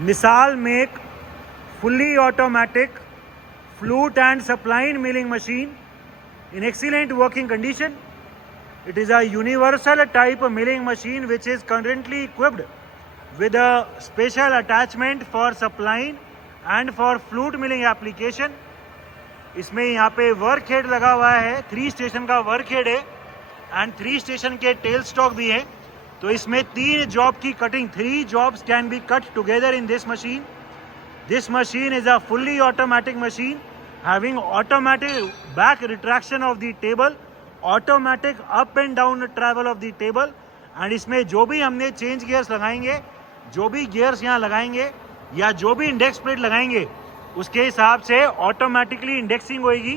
Misal make fully automatic flute and spline milling machine in excellent working condition. It is a universal type milling machine which is currently equipped with a special attachment for spline and for flute milling application. इसमें यहाँ पे work head लगा हुआ है, 3 station का work head है and 3 station के tell stock भी है. तो इसमें 3 जॉब की cutting, 3 jobs can be cut together in this machine. This machine is a fully automatic machine having automatic back retraction of the table, automatic up and down travel of the table. And इसमें जो भी हमने change gears लगाएंगे, जो भी gears यहाँ लगाएंगे या जो भी इंडेक्स प्लेट लगाएंगे, उसके हिसाब से ऑटोमेटिकली इंडेक्सिंग होएगी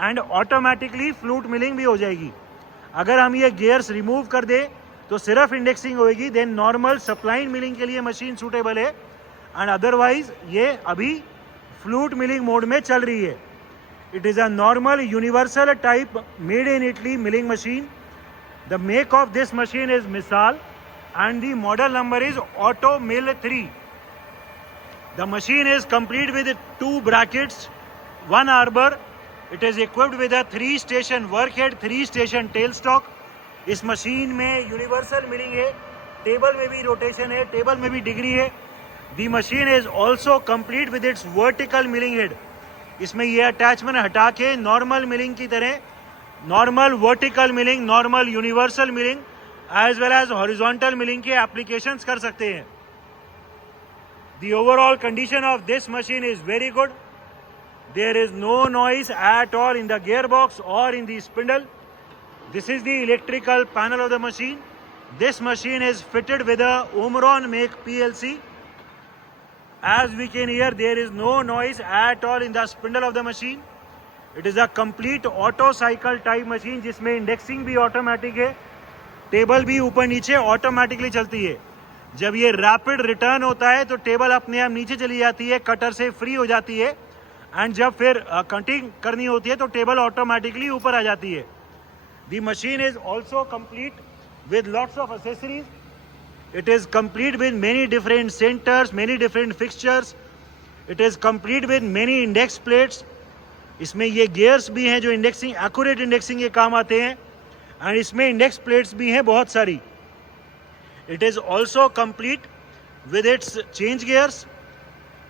एंड ऑटोमेटिकली फ्लूट मिलिंग भी हो जाएगी. अगर हम ये गियर्स रिमूव कर दे तो सिर्फ इंडेक्सिंग होएगी, देन नॉर्मल सप्लाइन मिलिंग के लिए मशीन सूटेबल है एंड अदरवाइज ये अभी फ्लूट मिलिंग मोड में चल रही है. It is a normal universal type made in Italy milling machine. The make of this machine is Misal and the model number is auto mill 3. The machine is complete with 2 brackets, 1 arbor. It is equipped with a 3 station work head, 3 station tail stock. इस machine में universal milling है, table में भी rotation है, table में भी degree है. The machine is also complete with its vertical milling head. इसमें ये अटैचमेंट हटा के नॉर्मल मिलिंग की तरह normal vertical milling, normal universal milling as well as horizontal milling के एप्लीकेशंस कर सकते हैं. The overall condition of this machine is very good. There is no noise at all in the gearbox or in the spindle. This is the electrical panel of the machine. This machine is fitted with a Omron make PLC. As we can hear, there is no noise at all in the spindle of the machine. It is a complete auto cycle type machine जिसमें indexing भी automatic है, table भी ऊपर नीचे automatically चलती है. जब ये रैपिड रिटर्न होता है तो टेबल अपने आप नीचे चली जाती है, कटर से फ्री हो जाती है एंड जब फिर कटिंग करनी होती है तो टेबल ऑटोमेटिकली ऊपर आ जाती है. The machine is also complete with lots of accessories. It is complete with many different centres, many different fixtures. It is complete with many index plates. इसमें ये गियर्स भी हैं जो इंडेक्सिंग, एक्यूरेट इंडेक्सिंग के काम आते हैं एंड इसमें इंडेक्स प्लेट्स भी हैं बहुत सारी. It is also complete with its change gears.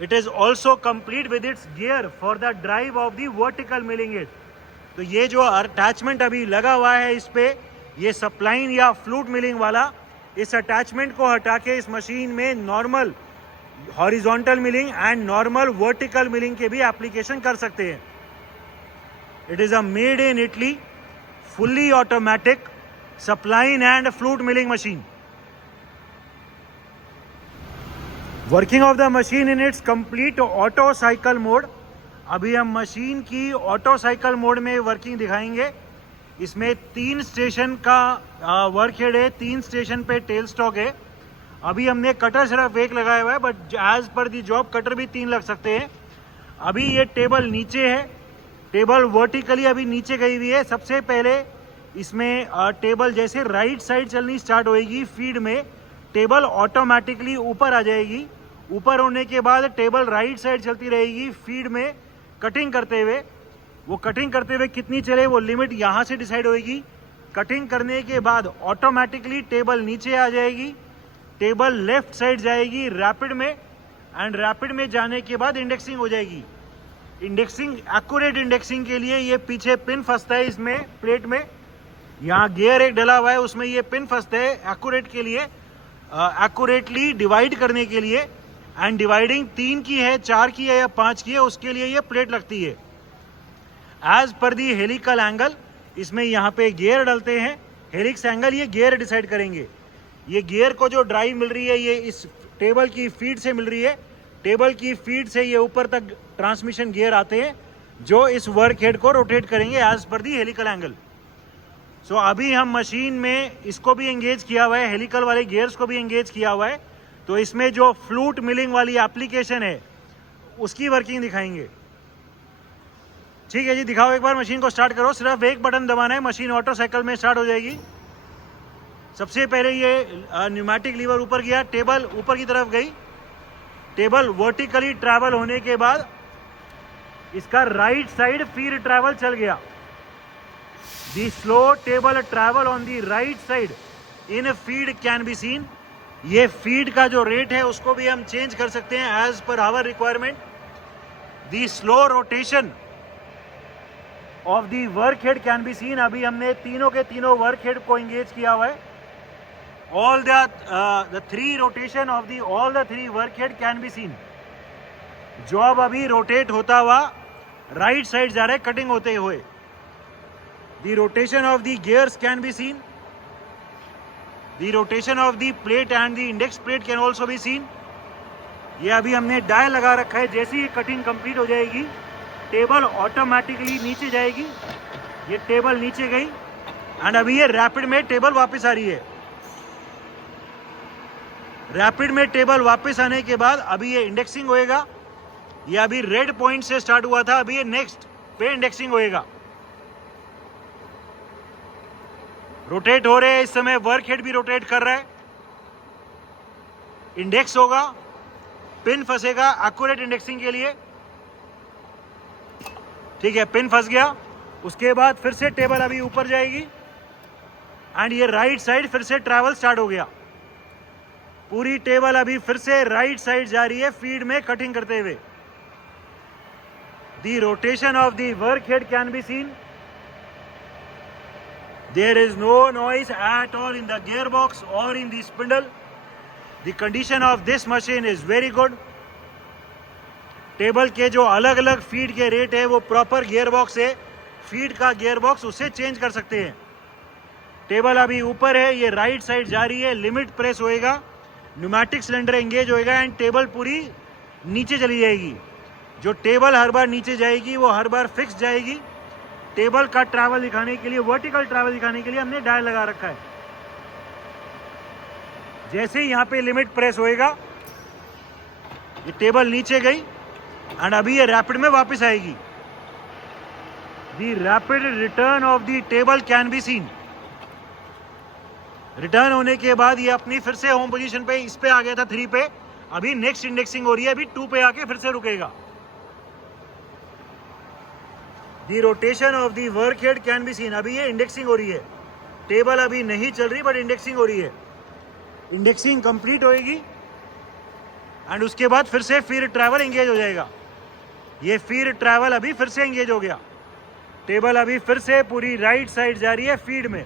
It is also complete with its gear for the drive of the vertical milling head. तो ये जो अटैचमेंट अभी लगा हुआ है इस पे, ये सप्लाइन या फ्लूट मिलिंग वाला, इस अटैचमेंट को हटा के इस मशीन में normal horizontal milling and normal vertical milling के भी एप्लीकेशन कर सकते हैं. It is a made in Italy fully automatic spline and flute milling machine. Working of the machine in its complete auto cycle mode. अभी हम machine की auto cycle mode में working दिखाएंगे. इसमें 3 स्टेशन का वर्क हेड है, 3 station पे tell stock है. अभी हमने कटर सिर्फ एक लगाया हुआ है but as per the job cutter भी 3 लग सकते हैं. अभी ये टेबल नीचे है, टेबल वर्टिकली अभी नीचे गई हुई है. सबसे पहले इसमें टेबल जैसे राइट साइड चलनी स्टार्ट होएगी, फीड में टेबल ऑटोमेटिकली ऊपर आ जाएगी. ऊपर होने के बाद टेबल राइट साइड चलती रहेगी फीड में कटिंग करते हुए. वो कटिंग करते हुए कितनी चले वो लिमिट यहाँ से डिसाइड होएगी. कटिंग करने के बाद ऑटोमेटिकली टेबल नीचे आ जाएगी, टेबल लेफ्ट साइड जाएगी रैपिड में एंड रैपिड में जाने के बाद इंडेक्सिंग हो जाएगी. इंडेक्सिंग, एक्यूरेट इंडेक्सिंग के लिए ये पीछे पिन फंसता है इसमें प्लेट में. यहाँ गियर एक डला हुआ है, उसमें ये पिन फंसता है एक्यूरेट के लिए, एक्यूरेटली डिवाइड करने के लिए. एंड डिवाइडिंग 3 की है, 4 की है या 5 की है, उसके लिए ये प्लेट लगती है. एज पर दी हेलिकल एंगल, इसमें यहाँ पे गियर डलते हैं. हेलिक्स एंगल ये गियर डिसाइड करेंगे. ये गियर को जो ड्राइव मिल रही है ये इस टेबल की फीड से मिल रही है. टेबल की फीड से ये ऊपर तक ट्रांसमिशन गियर आते हैं जो इस वर्क हेड को रोटेट करेंगे एज पर दी हेलिकल एंगल. सो अभी हम मशीन में इसको भी एंगेज किया हुआ है, हेलिकल वाले गियर्स को भी एंगेज किया हुआ है. तो इसमें जो फ्लूट मिलिंग वाली एप्लीकेशन है उसकी वर्किंग दिखाएंगे. ठीक है जी, दिखाओ एक बार. मशीन को स्टार्ट करो, सिर्फ एक बटन दबाना है, मशीन ऑटो साइकिल में स्टार्ट हो जाएगी. सबसे पहले ये न्यूमेटिक लीवर ऊपर गया, टेबल ऊपर की तरफ गई. टेबल वर्टिकली ट्रैवल होने के बाद इसका राइट साइड फीड ट्रैवल चल गया। The slow table travel on the right side in feed can be seen. ये फीड का जो रेट है उसको भी हम चेंज कर सकते हैं as per our requirement. The slow rotation of the work head can be seen. अभी हमने तीनों के तीनों वर्क हेड को एंगेज किया हुआ है। all the three rotation of the all the three work head can be seen। Job अभी रोटेट होता हुआ राइट साइड जा रहा है कटिंग होते हुए। the rotation of the gears can be seen। the rotation of the plate and the index plate can also be seen। ये अभी हमने डायल लगा रखा है। जैसे ही कटिंग कंप्लीट हो जाएगी टेबल ऑटोमेटिकली नीचे जाएगी। ये टेबल नीचे गई एंड अभी ये रैपिड में टेबल वापस आ रही है। रैपिड में टेबल वापस आने के बाद अभी ये इंडेक्सिंग होएगा। ये अभी रेड पॉइंट से स्टार्ट हुआ था, अभी ये नेक्स्ट पे इंडेक्सिंग होएगा। रोटेट हो रहे हैं इस समय, वर्क हेड भी रोटेट कर रहा है। इंडेक्स होगा, पिन फंसेगा एक्यूरेट इंडेक्सिंग के लिए। ठीक है, पिन फंस गया। उसके बाद फिर से टेबल अभी ऊपर जाएगी एंड ये राइट साइड फिर से ट्रैवल स्टार्ट हो गया। पूरी टेबल अभी फिर से राइट साइड जा रही है फीड में कटिंग करते हुए। The rotation of the work head can be seen. There is no noise at all in the gear box और in the spindle. The condition of this machine is very good. Table के जो अलग अलग feed के rate है वो proper gear box है, feed का गियर बॉक्स उससे चेंज कर सकते हैं। टेबल अभी ऊपर है, ये राइट साइड जा रही है, लिमिट प्रेस होएगा, न्यूमेटिक सिलेंडर एंगेज होएगा एंड टेबल पूरी नीचे चली जाएगी। जो टेबल हर बार नीचे जाएगी वो हर बार फिक्स जाएगी। टेबल का ट्रैवल दिखाने के लिए, वर्टिकल ट्रैवल दिखाने के लिए हमने डायल लगा रखा है। जैसे ही यहाँ पे लिमिट प्रेस होएगा ये टेबल नीचे गई एंड अभी ये रैपिड में वापस आएगी। The rapid return of the table can be scene. Return होने के बाद ये अपनी फिर से होम पोजीशन पे, इस पे आ गया था 3 पे, अभी नेक्स्ट इंडेक्सिंग हो रही है, अभी 2 पे आके फिर से रुकेगा। The rotation of the work head can be seen. अभी ये इंडेक्सिंग हो रही है, टेबल अभी नहीं चल रही बट इंडेक्सिंग हो रही है। इंडेक्सिंग कंप्लीट होएगी एंड उसके बाद फिर से फीड ट्रैवल एंगेज हो जाएगा। ये फीड ट्रैवल अभी फिर से एंगेज हो गया। टेबल अभी फिर से पूरी राइट साइड जा रही है फीड में।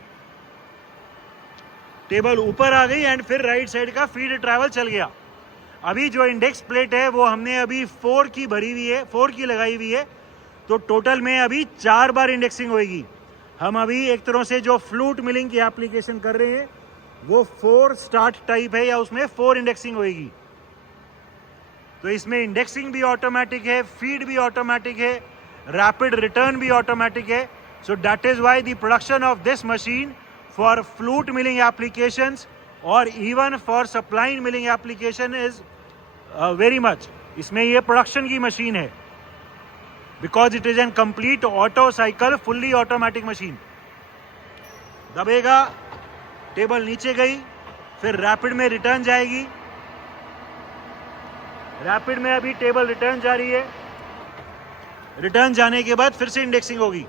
टेबल ऊपर आ गई एंड फिर राइट साइड का फीड ट्रैवल चल गया। अभी जो इंडेक्स प्लेट है वो हमने अभी 4 की भरी हुई है, 4 की लगाई हुई है, तो टोटल में अभी 4 बार इंडेक्सिंग होएगी। हम अभी एक तरह से जो फ्लूट मिलिंग की एप्लीकेशन कर रहे हैं वो 4 स्टार्ट टाइप है या उसमें 4 इंडेक्सिंग होएगी। तो इसमें इंडेक्सिंग भी ऑटोमेटिक है, फीड भी ऑटोमेटिक है, रैपिड रिटर्न भी ऑटोमेटिक है। So that is why the production of this machine for flute milling applications or even for supplying milling application is very much, इसमें ये प्रोडक्शन की मशीन है because it is an complete auto cycle fully automatic machine। दबेगा, table नीचे गई, फिर rapid में return जाएगी। रैपिड में अभी टेबल रिटर्न जा रही है, रिटर्न जाने के बाद फिर से इंडेक्सिंग होगी।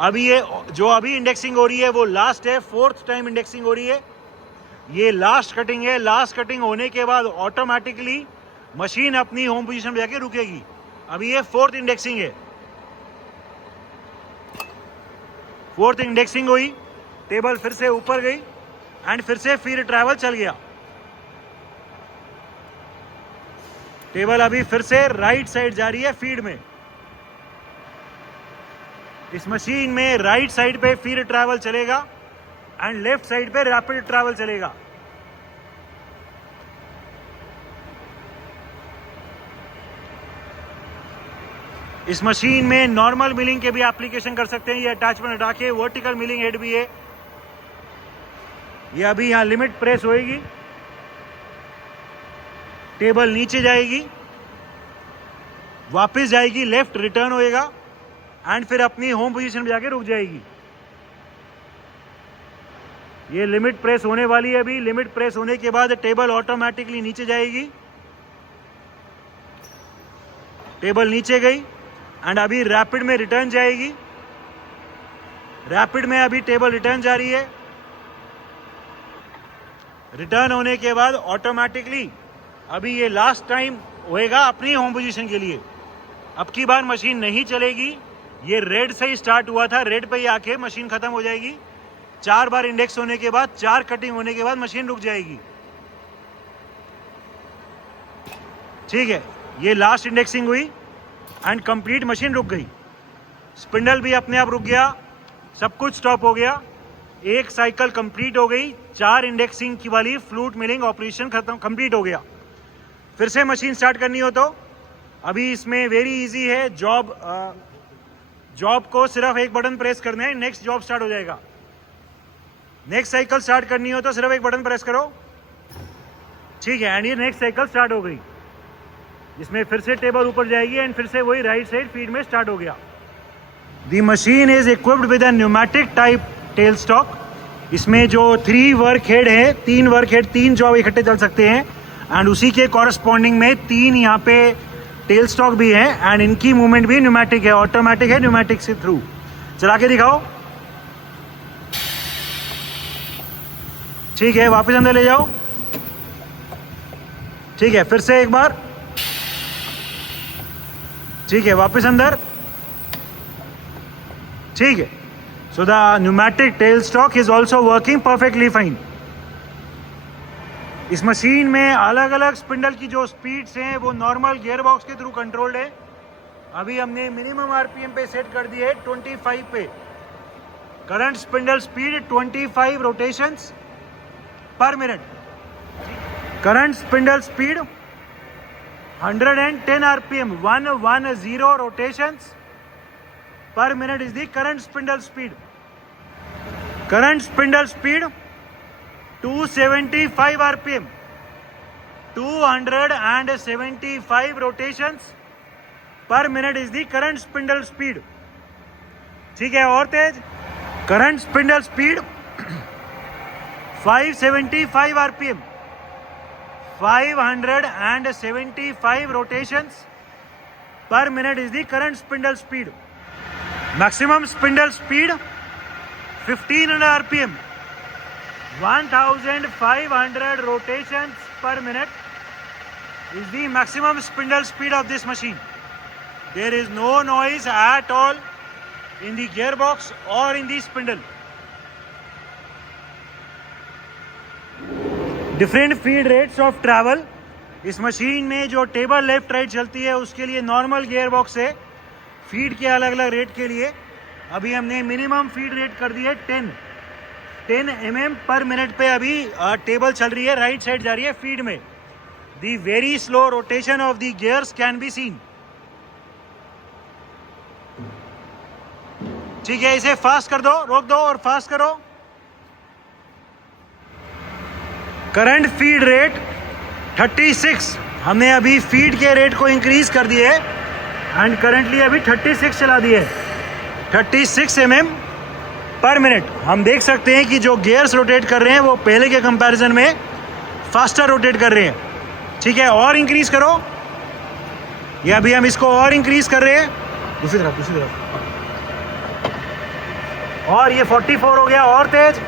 अभी ये जो अभी इंडेक्सिंग हो रही है वो लास्ट है, 4th टाइम इंडेक्सिंग हो रही है। ये लास्ट कटिंग है। लास्ट कटिंग होने के बाद ऑटोमेटिकली मशीन अपनी होम पोजीशन पे जाके रुकेगी। अभी ये 4th इंडेक्सिंग है। 4th इंडेक्सिंग हुई, टेबल फिर से ऊपर गई एंड फिर से फीड ट्रैवल चल गया। टेबल अभी फिर से राइट साइड जा रही है फीड में। इस मशीन में राइट साइड पे फीड ट्रैवल चलेगा एंड लेफ्ट साइड पे रैपिड ट्रैवल चलेगा। इस मशीन में नॉर्मल मिलिंग के भी एप्लीकेशन कर सकते हैं। ये अटैचमेंट हटा के वर्टिकल मिलिंग हेड भी है। ये अभी यहां लिमिट प्रेस होएगी, टेबल नीचे जाएगी, वापस जाएगी, लेफ्ट रिटर्न होएगा एंड फिर अपनी होम पोजीशन पे जाके रुक जाएगी। ये लिमिट प्रेस होने वाली है अभी। लिमिट प्रेस होने के बाद टेबल ऑटोमेटिकली नीचे जाएगी। टेबल नीचे गई एंड अभी रैपिड में रिटर्न जाएगी। रैपिड में अभी टेबल रिटर्न जा रही है। रिटर्न होने के बाद ऑटोमेटिकली अभी ये लास्ट टाइम होएगा अपनी होम पोजीशन के लिए। अब की बार मशीन नहीं चलेगी। ये रेड से ही स्टार्ट हुआ था, रेड पे ही आके मशीन खत्म हो जाएगी। 4 बार इंडेक्स होने के बाद, 4 कटिंग होने के बाद मशीन रुक जाएगी। ठीक है, ये लास्ट इंडेक्सिंग हुई एंड कंप्लीट मशीन रुक गई। स्पिंडल भी अपने आप रुक गया, सब कुछ स्टॉप हो गया। एक साइकिल कंप्लीट हो गई। 4 इंडेक्सिंग की वाली फ्लूट मिलिंग ऑपरेशन खत्म कंप्लीट हो गया। फिर से मशीन स्टार्ट करनी हो तो अभी इसमें वेरी इजी है। जॉब को सिर्फ एक बटन प्रेस करना है, नेक्स्ट जॉब स्टार्ट हो जाएगा। नेक्स्ट साइकिल स्टार्ट करनी हो तो सिर्फ एक बटन प्रेस करो। ठीक है, एंड ये नेक्स्ट साइकिल स्टार्ट हो गई। इसमें फिर से टेबल ऊपर जाएगी एंड फिर से वही राइट साइड फीड में स्टार्ट हो गया। The machine is equipped with a pneumatic type tell stock. इसमें जो 3 वर्क हेड है, 3 वर्क हेड, 3 जॉब इकट्ठे चल सकते हैं एंड उसी के कॉरस्पॉन्डिंग में 3 यहाँ पे टेल स्टॉक भी है एंड इनकी मूवमेंट भी न्यूमेटिक है, ऑटोमेटिक है, न्यूमेटिक से थ्रू। चला के दिखाओ। ठीक है, वापस अंदर ले जाओ। ठीक है, फिर से एक बार। ठीक है, वापस अंदर। ठीक है, so the pneumatic tell stock is also working perfectly fine. इस मशीन में अलग अलग स्पिंडल की जो स्पीड्स हैं वो नॉर्मल गियर बॉक्स के थ्रू कंट्रोल्ड है। अभी हमने मिनिमम आरपीएम पे सेट कर दिए है 25 पे। करंट स्पिंडल स्पीड 25 रोटेशंस पर minute. Current spindle speed 110 RPM, 110 rotations per minute is the current spindle speed. Current spindle speed 275 rpm, 275 rotations per minute is the current spindle speed. ठीक है, और तेज। current spindle speed 575 rpm, 575 rotations per minute is the current spindle speed. Maximum spindle speed 1500 rpm, 1500 rotations per minute is the maximum spindle speed of this machine. There is no noise at all in the gearbox or in the spindle. Different feed rates of travel. इस machine में जो table left right चलती है उसके लिए normal gearbox है। Feed के अलग अलग रेट के लिए अभी हमने मिनिमम फीड रेट कर दी है 10 mm पर मिनट पे। अभी टेबल चल रही है, राइट साइड जा रही है फीड में। The very slow rotation of the gears can be scene. ठीक है, इसे फास्ट कर दो, रोक दो और फास्ट करो। Current feed rate 36। हमने अभी फीड के रेट को इंक्रीज कर दिए एंड करंटली अभी 36 चला दिए, 36 mm पर मिनट। हम देख सकते हैं कि जो गियर्स रोटेट कर रहे हैं वो पहले के कंपैरिजन में फास्टर रोटेट कर रहे हैं। ठीक है, और इंक्रीज करो। ये अभी हम इसको और इंक्रीज कर रहे हैं, दूसरी तरफ। और ये 44 हो गया, और तेज,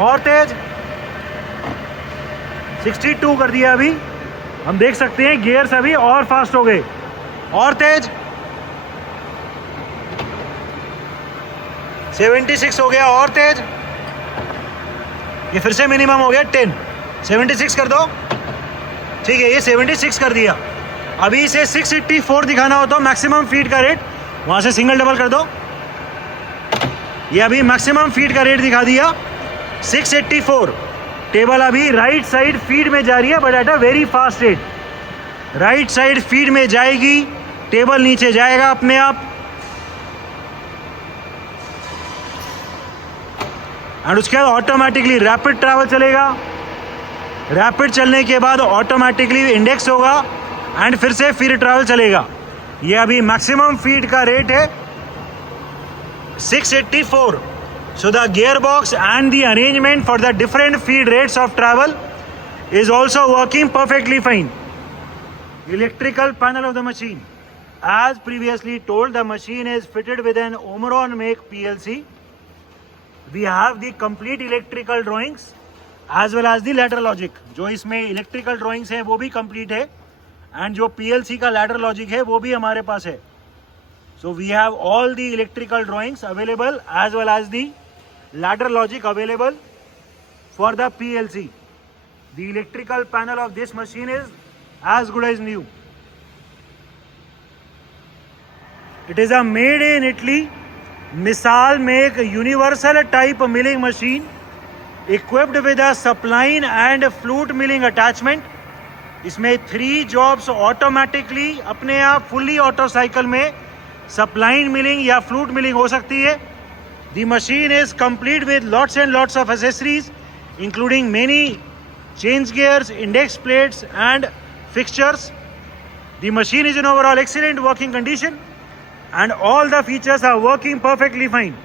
और तेज। 62 कर दिया अभी। हम देख सकते हैं गियर्स अभी और फास्ट हो गए, और तेज। 76 हो गया, और तेज। ये फिर से मिनिमम हो गया 10। 76 कर दो। ठीक है, ये 76 कर दिया। अभी इसे 684 दिखाना हो तो मैक्सिमम फीड का रेट, वहां से सिंगल डबल कर दो। ये अभी मैक्सिमम फीड का रेट दिखा दिया 684। टेबल अभी राइट साइड फीड में जा रही है but at a very fast rate. Right side feed में जाएगी, टेबल नीचे जाएगा अपने आप एंड उसके बाद ऑटोमेटिकली रैपिड ट्रैवल चलेगा। रैपिड चलने के बाद ऑटोमेटिकली इंडेक्स होगा एंड फिर से फीड ट्रैवल चलेगा। ये अभी मैक्सिमम फीड का रेट है 684। So the gearbox and the arrangement for the different feed rates of travel is also working perfectly fine. Electrical panel of the machine. As previously told, the machine is fitted with an Omron make PLC. We have the complete electrical drawings as well as the ladder logic. जो इसमें electrical drawings है वो भी complete है and जो PLC का ladder logic है वो भी हमारे पास है. So we have all the electrical drawings available as well as the ladder logic available for the PLC. The electrical panel of this machine is as good as new. It is a made in Italy Misal make universal type milling machine equipped with a suppline and flute milling attachment. इसमें 3 jobs automatically अपने आप fully auto cycle में suppline milling या flute milling हो सकती है. The machine is complete with lots and lots of accessories including many change gears, index plates and fixtures. The machine is in overall excellent working condition and all the features are working perfectly fine.